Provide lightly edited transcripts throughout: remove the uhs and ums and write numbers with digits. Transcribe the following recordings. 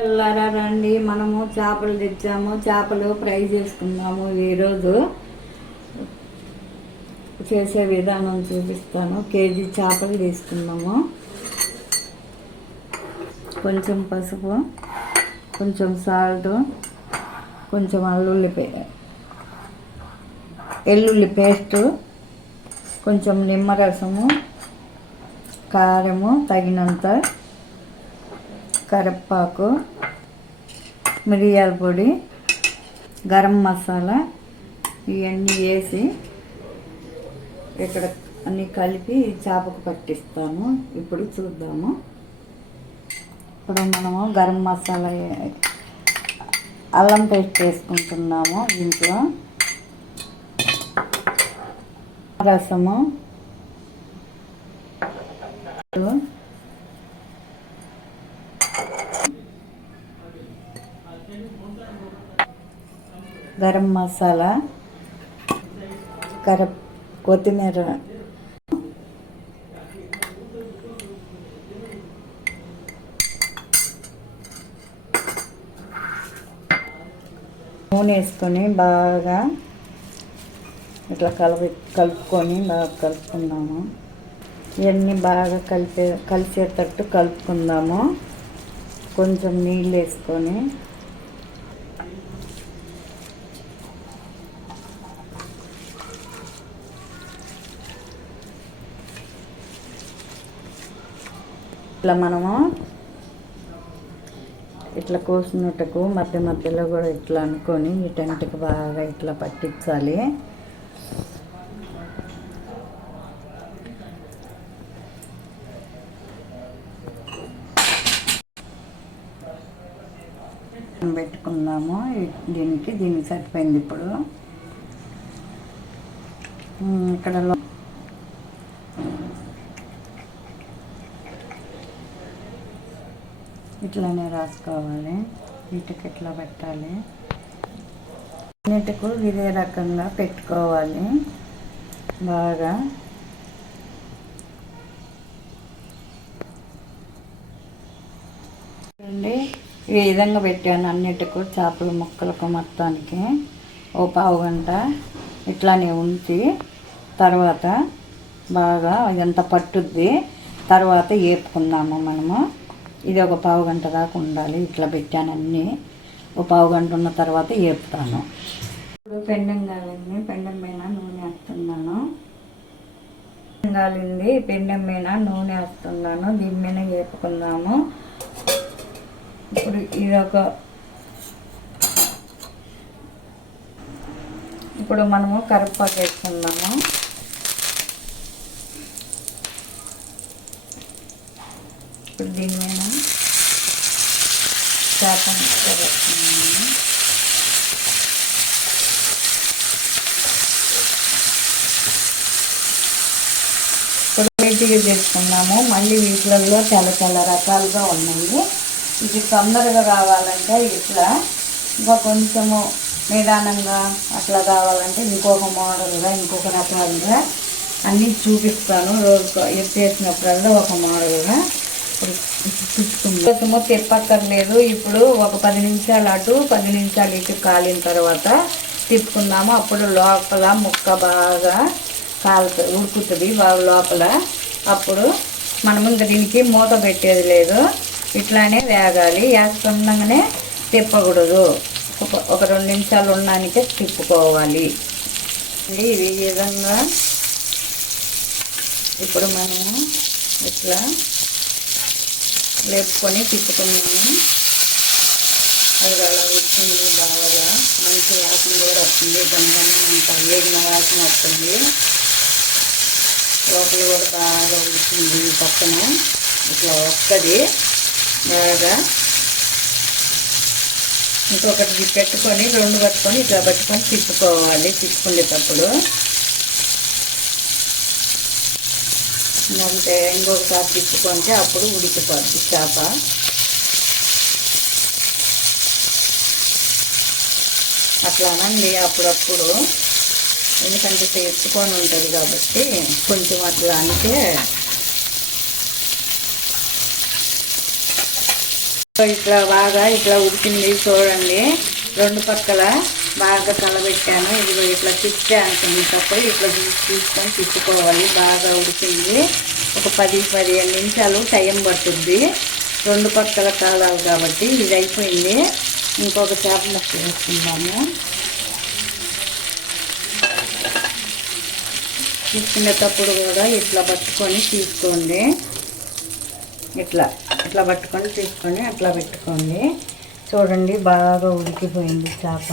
పిల్లరా రండి, మనము చేపలు తెచ్చాము. చేపలు ఫ్రై చేసుకుందాము. ఈరోజు చేసే విధానం చూపిస్తాను. కేజీ చేపలు తీసుకున్నాము. కొంచెం పసుపు, కొంచెం సాల్ట్, కొంచెం ఎల్లుల్లి పేస్టు, కొంచెం నిమ్మరసము, కారము తగినంత, కరివేపాకు, మిరియాల పొడి, గరం మసాలా ఇవన్నీ వేసి ఇక్కడ అన్నీ కలిపి చేపకు పట్టిస్తాను. ఇప్పుడు చూద్దాము. ఇప్పుడు మనము గరం మసాలా, అల్లం పేస్ట్ వేసుకుంటున్నాము. దీంట్లో రసము, గరం మసాలా, కొత్తిమీర, నూనె వేసుకొని బాగా ఇట్లా కలుపుకొని బాగా కలుపుకుందాము. ఇవన్నీ బాగా కలిసేటట్టు కలుపుకుందాము. కొంచెం నీళ్ళు వేసుకొని ఇట్లా మనము ఇట్లా కోసినట్టుకు మధ్య మధ్యలో కూడా ఇట్లా అనుకొని ఈ టెంట్కి బాగా ఇట్లా పట్టించాలి. పెట్టుకుందాము. దీనికి సరిపోయింది. ఇప్పుడు ఇక్కడ ఇట్లానే రాసుకోవాలి. వీటికి ఇట్లా పెట్టాలి. అన్నిటికు ఇదే రకంగా పెట్టుకోవాలి. బాగా ఈ విధంగా పెట్టాను. అన్నిటికు చేపల ముక్కలకు మొత్తానికి ఓ పావు గంట ఇట్లానే ఉంచి తర్వాత బాగా ఇదంతా పట్టుద్ది. తర్వాత వేపుకుందాము మనము. ఇది ఒక పావు గంట దాకా ఉండాలి. ఇట్లా పెట్టాను అన్నీ. ఒక పావు గంట ఉన్న తర్వాత వేపుతాను. ఇప్పుడు పెండం కాలింది. పెండం మీద నూనె వేస్తున్నాను. కాలింది. పెండం మీద నూనె వేస్తున్నాను. దీని మీద వేపుకుందాము. ఇప్పుడు ఇప్పుడు మనము కరివేపాకు వేసుకుందాము. ఇప్పుడు దీని మీద చేప ముక్క వేస్తున్నాము. ఇప్పుడు నీట్గా చేసుకున్నాము. మళ్ళీ వీటిలలో చాలా చాలా రకాలుగా ఉన్నాయి. ఇది తొందరగా కావాలంటే ఇట్లా, ఇంకా కొంచెము నిదానంగా అట్లా కావాలంటే ఇంకొక మోడల్గా ఇంకొక రకాలుగా అన్నీ చూపిస్తాను. రోజు ఎత్తేసినప్పుడల్లా ఒక మోడల్గా కోసమో తిప్పక్కర్లేదు. ఇప్పుడు ఒక 10 నిమిషాలు అటు 10 నిమిషాలు ఇటు కాలిన తర్వాత తిప్పుకుందాము. అప్పుడు లోపల ముక్క బాగా ఉడుకుతుంది బాగా లోపల. అప్పుడు మనము ఇంకా దీనికి మూత పెట్టేది లేదు. ఇట్లానే వేగాలి. వేస్తుండగానే తిప్పకూడదు. ఒక 2 నిమిషాలు ఉండడానికే తిప్పుకోవాలి. ఈ విధంగా ఇప్పుడు మనము ఇట్లా లేపుకొని తిప్పుకున్నాము. అది అలా వచ్చింది. బాగా మంచి వాసన కూడా వస్తుంది. గంధము అంత వేగిన వాసన వస్తుంది. లోపల కూడా బాగా ఉడికింది. పక్కన ఇట్లా వస్తుంది బాగా. ఇంకొకటి పెట్టుకొని 2 పట్టుకొని ఇట్లా పట్టుకొని తిప్పుకోవాలి. తిప్పుకునేటప్పుడు అంటే ఇంకొకసారి తిప్పుకుంటే అప్పుడు ఉడికిపోద్ది చేప. అట్లానండి అప్పుడప్పుడు, ఎందుకంటే తెచ్చుకొని ఉంటుంది కాబట్టి కొంచెం అట్లా అంటే ఇట్లా బాగా ఇట్లా ఉడికింది చూడండి. రెండు పక్కల బాగా కలబెట్టాను. ఇదిగో ఇట్లా తిప్పాను కొంచెం ఇట్లా తీసుకొని తిప్పుకోవాలి. బాగా ఉడికింది. ఒక 10-15 నిమిషాలు టైం పడుతుంది. రెండు పక్కల కాలాలి కాబట్టి ఇది అయిపోయింది. ఇంకొక చేప ముక్క వేసుకుందాము. తీసుకునేటప్పుడు కూడా ఇట్లా పట్టుకొని తీసుకోండి. ఇట్లా ఇట్లా పట్టుకొని తీసుకొని అట్లా పెట్టుకోండి. చూడండి బాగా ఉడికిపోయింది చేప.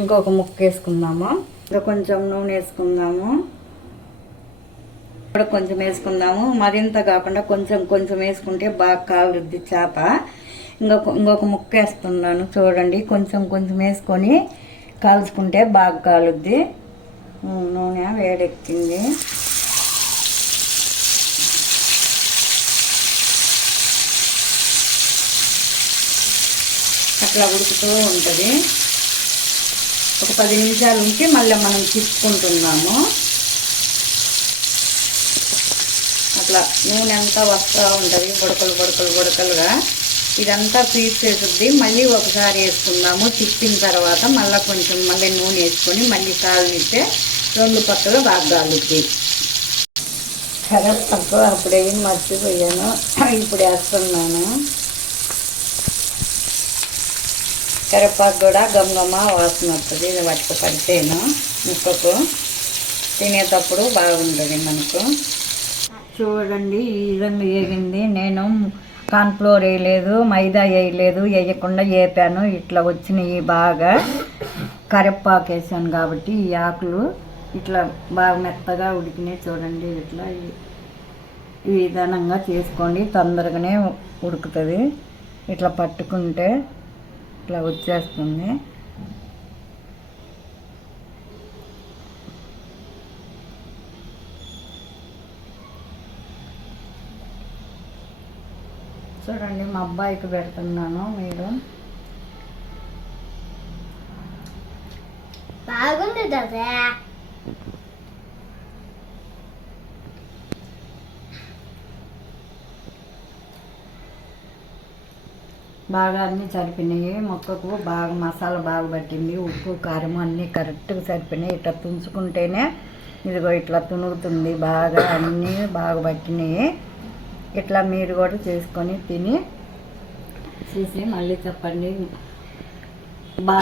ఇంకొక ముక్క వేసుకుందాము. ఇంకా కొంచెం నూనె వేసుకుందాము. కూడా కొంచెం వేసుకుందాము. మరింత కాకుండా కొంచెం కొంచెం వేసుకుంటే బాగా కాలుద్ది చేప. ఇంకొక ముక్క వేస్తున్నాను. చూడండి కొంచెం కొంచెం వేసుకొని కాల్చుకుంటే బాగా కాలుద్ది. నూనె వేడెక్కింది. అట్లా ఉడుకుతూ ఉంటుంది. ఒక 10 నిమిషాల నుంచి మళ్ళీ మనం తిప్పుకుంటున్నాము. అట్లా నూనె అంతా వస్తూ ఉంటుంది. బుడకలుగా ఇదంతా పీసేస్తుంది. మళ్ళీ ఒకసారి వేసుకుందాము. తిప్పిన తర్వాత మళ్ళీ కొంచెం మళ్ళీ నూనె వేసుకొని మళ్ళీ కాలనిస్తే రెండు పక్కలు బాగా కాలుద్ది. కరేపాకు అప్పుడేం మర్చిపోయాను, ఇప్పుడు వేస్తున్నాను. కరేపాకు కూడా గమగమ వాసన వస్తుంది. ఇది వాటికి పడితేను ముక్కకు తినేటప్పుడు బాగుంటుంది మనకు. చూడండి ఈ విధంగా వేగింది. నేను కార్న్ఫ్లోర్ వేయలేదు, మైదా వేయలేదు, వేయకుండా వేపాను. ఇట్లా వచ్చినాయి బాగా. కరేపాకు వేసాను కాబట్టి ఈ ఆకులు ఇట్లా బాగా మెత్తగా ఉడికినాయి. చూడండి ఇట్లా ఈ విధానంగా చేసుకోండి. తొందరగానే ఉడుకుతుంది. ఇట్లా పట్టుకుంటే ఇట్లా వచ్చేస్తుంది. చూడండి మా అబ్బాయికి పెడుతున్నాను. మీరు బాగుంది కదా. బాగా అన్నీ సరిపోయినాయి. మొక్కకు బాగా మసాలా బాగా పట్టింది. ఉప్పు కారం అన్నీ కరెక్ట్గా సరిపోయినాయి. ఇట్లా తుంచుకుంటేనే ఇదిగో ఇట్లా తునుగుతుంది. బాగా అన్నీ బాగా పట్టినాయి. ఇట్లా మీరు కూడా చేసుకొని తిని చూసి మళ్ళీ చెప్పండి.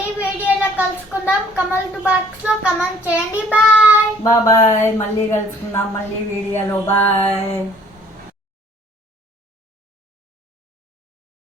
ఈ వీడియోలో కలుసుకుందాం. కమెంట్ బాక్స్ లో కమెంట్ చేయండి. Bye bye. మళ్ళీ కలుసుకుందాం మళ్ళీ వీడియోలో. బాయ్.